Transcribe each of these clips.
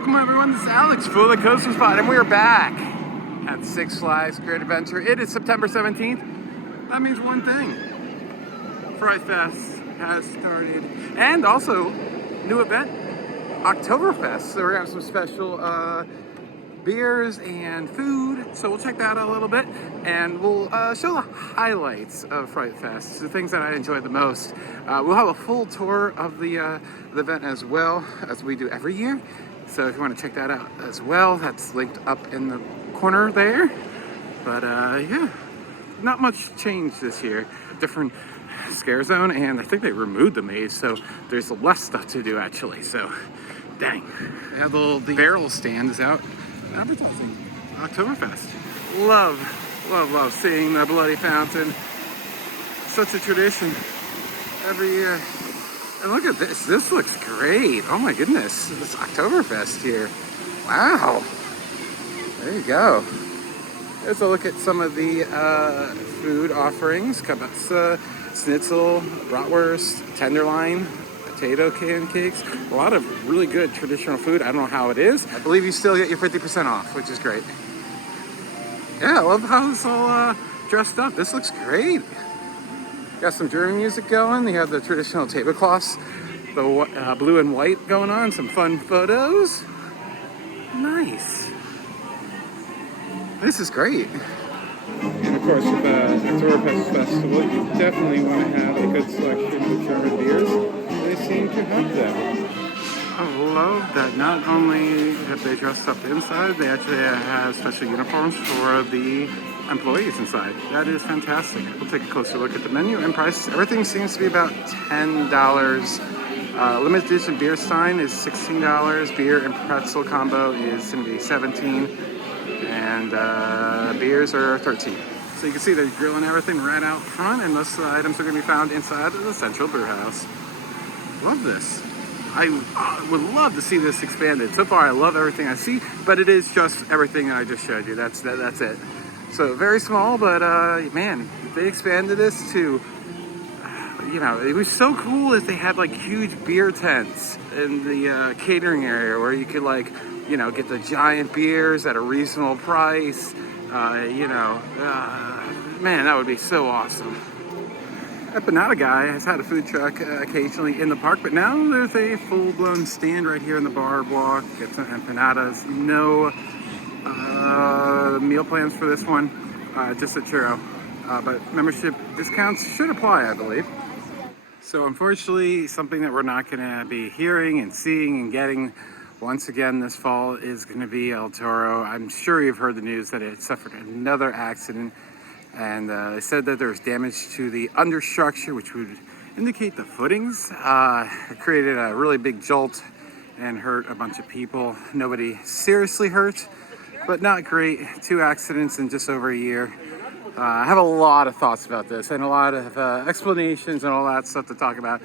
Welcome everyone, this is Alex for the Coaster Spot, and we are back at Six Flags Great Adventure. It is September 17th. That means one thing. Fright Fest has started. And also, new event, Oktoberfest. So we're gonna have some special beers and food. So we'll check that out a little bit. And we'll show the highlights of Fright Fest, the things that I enjoyed the most. We'll have a full tour of the event as well, as we do every year. So if you want to check that out as well, that's linked up in the corner there. But yeah, not much change this year. Different scare zone, and I think they removed the maze, so there's less stuff to do actually. So, dang. They have the barrel stand is out advertising Oktoberfest. Love seeing the bloody fountain. Such a tradition every year. And look at this. This looks great. Oh my goodness. This Oktoberfest here. Wow. There you go. There's a look at some of the food offerings. Kabetze, schnitzel, bratwurst, tenderloin, potato pancakes. A lot of really good traditional food. I don't know how it is. I believe you still get your 50% off, which is great. Yeah, I love how it's all dressed up. This looks great. Got some German music going. You have the traditional tablecloths, the blue and white going on. Some fun photos. Nice. This is great. And of course, with the Oktoberfest Festival, you definitely want to have a good selection of German beers. They seem to have them. I love that not only have they dressed up inside, they actually have special uniforms for the employees inside. That is fantastic. We'll take a closer look at the menu and price. Everything seems to be about $10. Limited edition beer stein is $16. Beer and pretzel combo is going to be $17. And beers are $13. So you can see they're grilling everything right out front, and most items are going to be found inside of the central brew house. Love this. I would love to see this expanded. So far, I love everything I see, but it is just everything I just showed you. That's it. So very small, but man, if they expanded this to, you know, it was so cool if they had like huge beer tents in the catering area where you could like, you know, get the giant beers at a reasonable price. Man, that would be so awesome. Empanada Guy has had a food truck occasionally in the park, but now there's a full-blown stand right here in the bar walk. Get some empanadas. No meal plans for this one, just a churro. But membership discounts should apply, I believe. So unfortunately, something that we're not going to be hearing and seeing and getting once again this fall is going to be El Toro. I'm sure you've heard the news that it suffered another accident, and they said that there was damage to the understructure, which would indicate the footings. It created a really big jolt and hurt a bunch of people. Nobody seriously hurt, but not great. 2 accidents in just over a year. I have a lot of thoughts about this and a lot of explanations and all that stuff to talk about.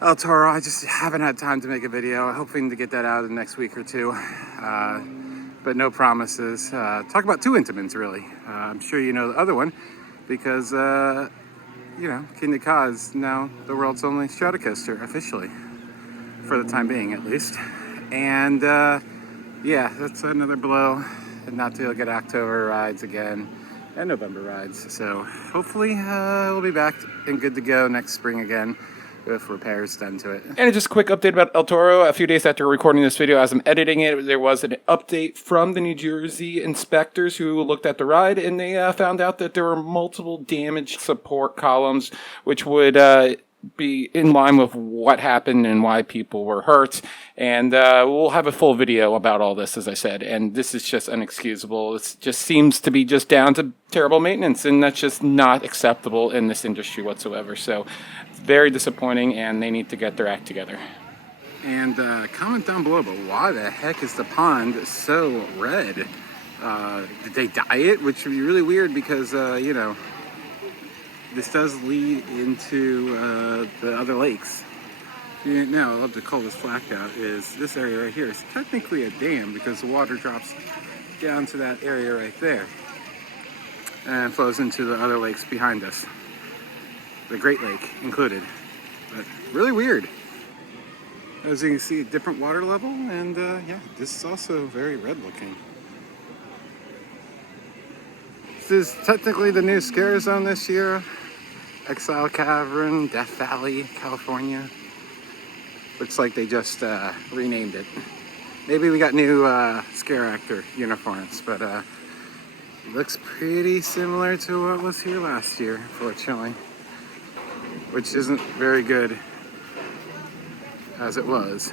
El Toro, I just haven't had time to make a video. Hoping to get that out in the next week or two, but no promises. Talk about 2 Intamins, really. I'm sure you know the other one because, you know, Kingda Ka is now the world's only Stratocaster, officially, for the time being at least. And yeah, that's another blow. And not to get October rides again and November rides. So hopefully we'll be back and good to go next spring again, with repairs done to it. And just a quick update about El Toro. A few days after recording this video, as I'm editing it, there was an update from the New Jersey inspectors who looked at the ride, and they found out that there were multiple damaged support columns, which would be in line with what happened and why people were hurt. And we'll have a full video about all this, as I said. And this is just inexcusable. It just seems to be just down to terrible maintenance, and that's just not acceptable in this industry whatsoever. So very disappointing, and they need to get their act together. And comment down below, but why the heck is the pond so red? Did they dye it? Which would be really weird because, you know, this does lead into the other lakes. If you didn't know, I love to call this blacked out, is this area right here is technically a dam because the water drops down to that area right there and flows into the other lakes behind us. The Great Lake included. But really weird. As you can see, different water level, and yeah, this is also very red looking. This is technically the new scare zone this year. Exile Cavern, Death Valley, California. Looks like they just renamed it. Maybe we got new scare actor uniforms, but it looks pretty similar to what was here last year, unfortunately. Which isn't very good as it was.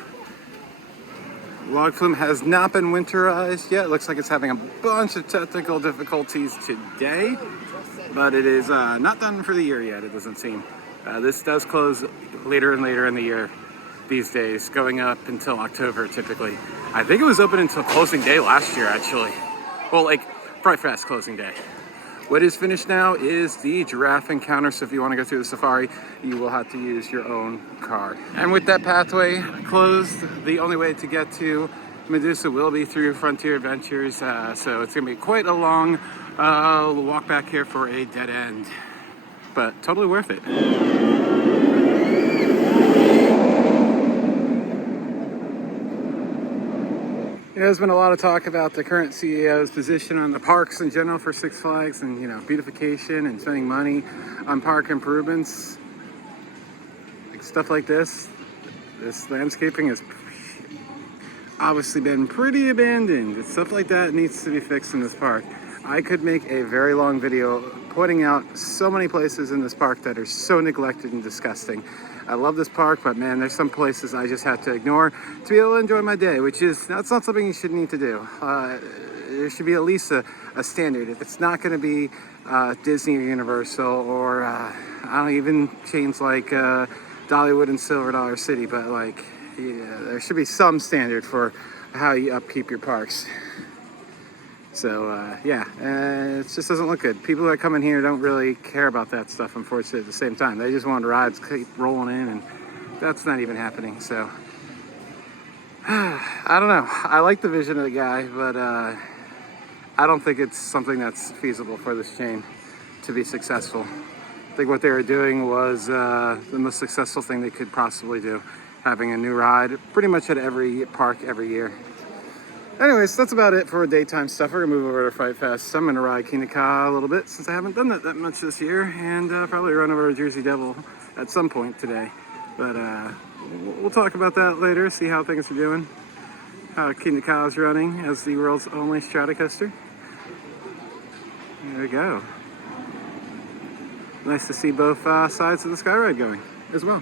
Log Flume has not been winterized yet. Looks like it's having a bunch of technical difficulties today, but it is not done for the year yet, it doesn't seem. This does close later and later in the year these days, going up until October typically. I think it was open until closing day last year, actually. Well, like Fright Fest closing day. What is finished now is the giraffe encounter, so if you want to go through the safari, you will have to use your own car. And with that pathway closed, the only way to get to Medusa will be through Frontier Adventures, so it's going to be quite a long walk back here for a dead end, but totally worth it. There's been a lot of talk about the current CEO's position on the parks in general for Six Flags, and beautification and spending money on park improvements, like stuff like this. This landscaping has obviously been pretty abandoned. It's stuff like that needs to be fixed in this park. I could make a very long video pointing out so many places in this park that are so neglected and disgusting. I love this park, but man, there's some places I just have to ignore to be able to enjoy my day, which is, that's not something you should need to do. There should be at least a standard. If it's not going to be Disney or Universal or I don't even chains like Dollywood and Silver Dollar City, but like, yeah, there should be some standard for how you upkeep your parks. So yeah, it just doesn't look good. People that come in here don't really care about that stuff, unfortunately, at the same time. They just want rides keep rolling in, and that's not even happening. So I don't know. I like the vision of the guy, but I don't think it's something that's feasible for this chain to be successful. I think what they were doing was the most successful thing they could possibly do, having a new ride pretty much at every park every year. Anyways, that's about it for daytime stuff. We're gonna move over to Fright Fest. I'm gonna ride Kingda Ka a little bit since I haven't done that much this year, and probably run over a Jersey Devil at some point today. But we'll talk about that later, see how things are doing, how Kingda Ka is running as the world's only Stratocoaster. There we go. Nice to see both sides of the sky ride going as well.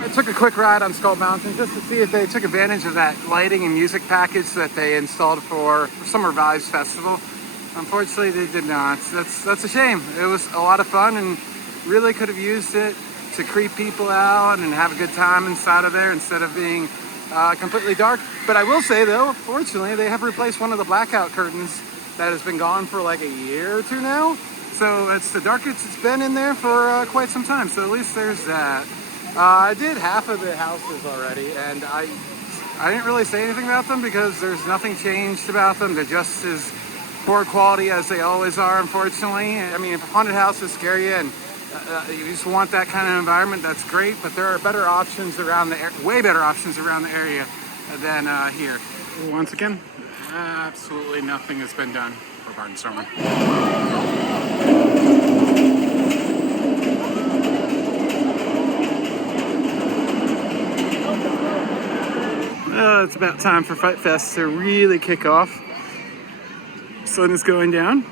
I took a quick ride on Skull Mountain just to see if they took advantage of that lighting and music package that they installed for Summer Vibes Festival. Unfortunately, they did not. That's a shame. It was a lot of fun and really could have used it to creep people out and have a good time inside of there instead of being completely dark. But I will say though, fortunately, they have replaced one of the blackout curtains that has been gone for like a year or two now. So it's the darkest it's been in there for quite some time. So at least there's that. I did half of the houses already, and I didn't really say anything about them because there's nothing changed about them. They're just as poor quality as they always are, unfortunately. I mean, if haunted houses scare you and you just want that kind of environment, that's great, but there are better options around way better options around the area than here. Once again, absolutely nothing has been done for Barnstormer. It's about time for Fright Fest to really kick off. Sun is going down.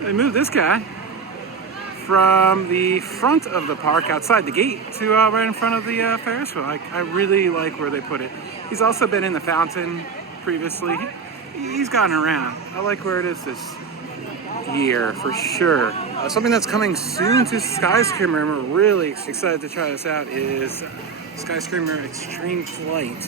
They moved this guy from the front of the park outside the gate to right in front of the Ferris wheel. I really like where they put it. He's also been in the fountain previously. He's gotten around. I like where it is this year for sure. Something that's coming soon to Skyscreamer, and we're really excited to try this out, is Skyscreamer Extreme Flight,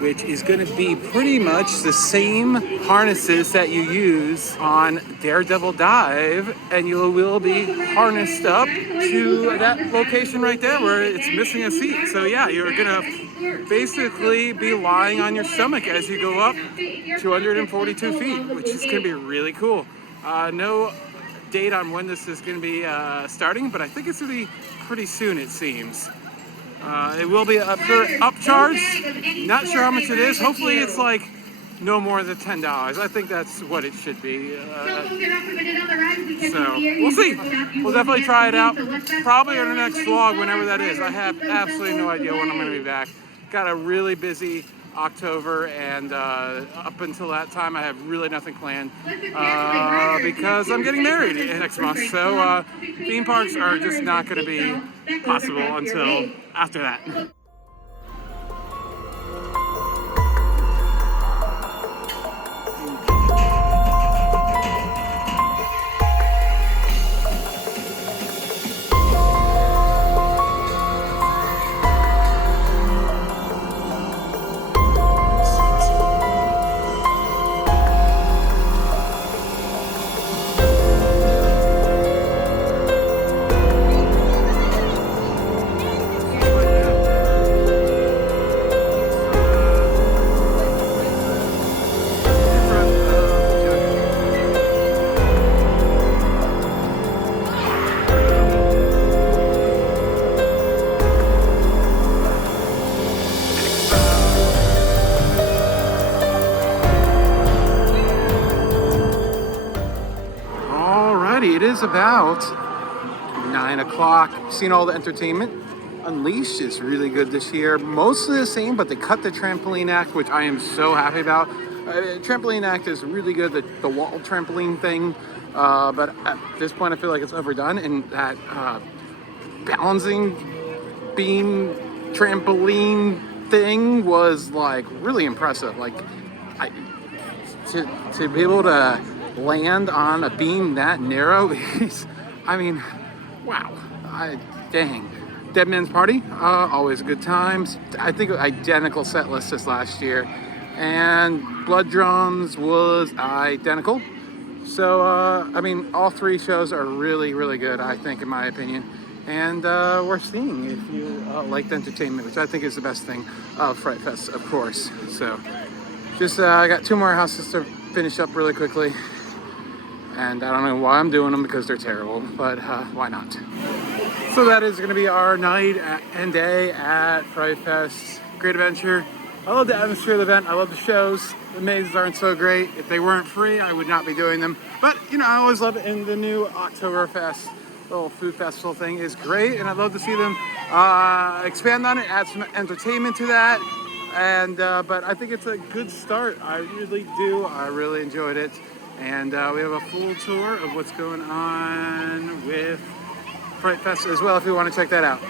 which is going to be pretty much the same harnesses that you use on Daredevil Dive, and you will be harnessed up to that location right there where it's missing a seat. So yeah, you're going to basically be lying on your stomach as you go up 242 feet, which is going to be really cool. No date on when this is going to be starting, but I think it's going to be pretty soon, it seems. It will be upcharged. Not sure how much it is. Hopefully it's like no more than $10. I think that's what it should be. So we'll see. We'll definitely try it out. Probably on the next vlog, whenever that is. I have absolutely no idea when I'm going to be back. Got a really busy October, and up until that time, I have really nothing planned because I'm getting married next month. So theme parks are just not going to be possible until after that. It is about 9 o'clock. Seen all the entertainment. Unleashed is really good this year. Mostly the same, but they cut the trampoline act, which I am so happy about. Trampoline act is really good, the wall trampoline thing. But at this point, I feel like it's overdone. And that balancing beam trampoline thing was like really impressive. Like to be able to land on a beam that narrow is, I mean, wow. Dang. Dead Man's Party, always good times. I think identical set list as last year. And Blood Drums was identical. So, I mean, all three shows are really, really good, I think, in my opinion. And we're seeing if you like the entertainment, which I think is the best thing of Fright Fest, of course. So, just I got 2 more houses to finish up really quickly. And I don't know why I'm doing them because they're terrible, but why not? So that is going to be our night and day at Fright Fest. Great adventure. I love the atmosphere of the event. I love the shows. The mazes aren't so great. If they weren't free, I would not be doing them. But, you know, I always love it. And the new Oktoberfest little food festival thing is great. And I'd love to see them expand on it, add some entertainment to that. And but I think it's a good start. I really do. I really enjoyed it. And we have a full tour of what's going on with Fright Fest as well if you want to check that out.